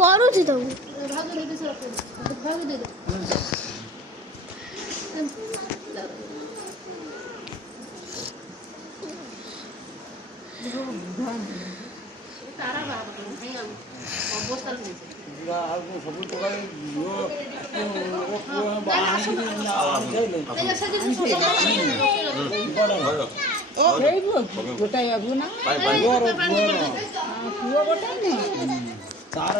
କରୁଛି ତାକୁ ସବୁ ପ୍ରକାର ଗୋଟାଏ ବାବୁ ନା ପୁଅ ଗୋଟାଏ ତାର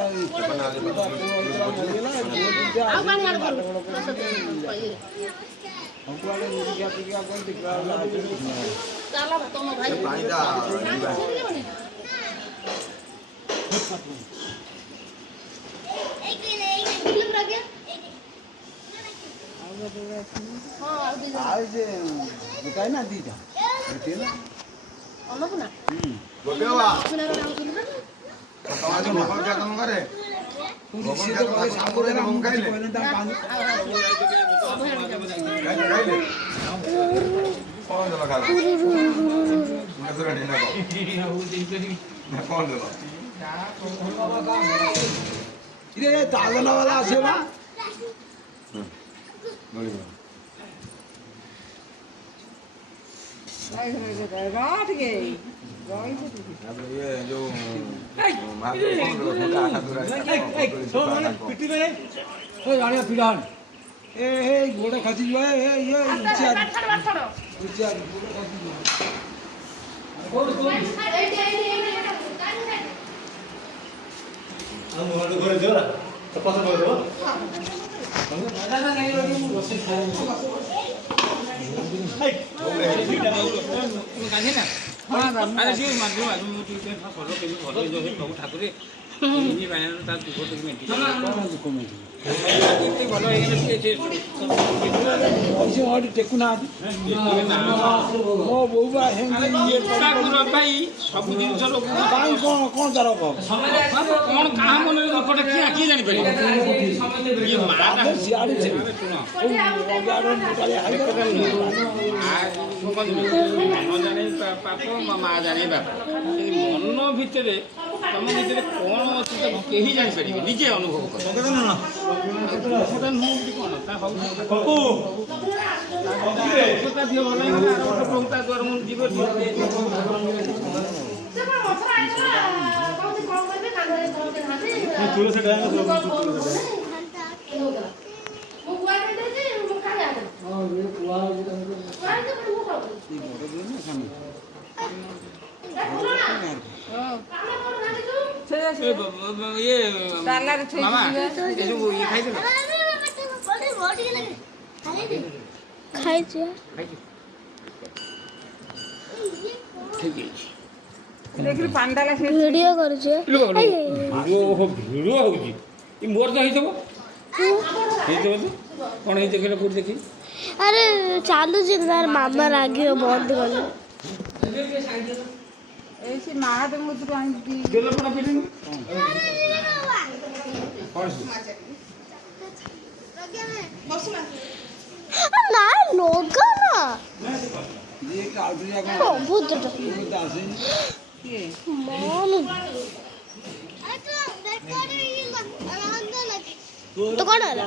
গোটাই না দিটা তালনাওয়ালা আছে না গোড়ে খাচ্ছি ସବୁ ଜିନିଷର କଣ ତାର କଣ କାହା ମନରେ ଦୁଃଖଟା କିଏ ଜାଣିପାରିବ ମନ ଜାଣେ ପାପ ମା ଜାଣେ ବାପା ମନ ଭିତରେ ତମ ଭିତରେ କଣ ଅଛି ତାକୁ କେହି ଜାଣିପାରିବେ ନିଜେ ଅନୁଭବ କର ସେଟା ନୁହଁ କଣ ତା ଝିଅ ଭଲ ହେଇଗଲା ଆର ବର୍ଷ ପ୍ରଭୁ ତା ଦ୍ୱାର ମୁଁ ଯିବ ଭିଡିଓ କରୁଛି ଭିଡିଓ ହଉଛି ମୋର ତ ହେଇଥିବ କଣ ହେଇଛି କହିଲେ କୋଉଠି ଦେଖି ଆରେ ଚାଲୁଛି ତାର ମାମା ରାଗିବ ବନ୍ଦ କଲେ না লোকা না তো কଣ ହେଲା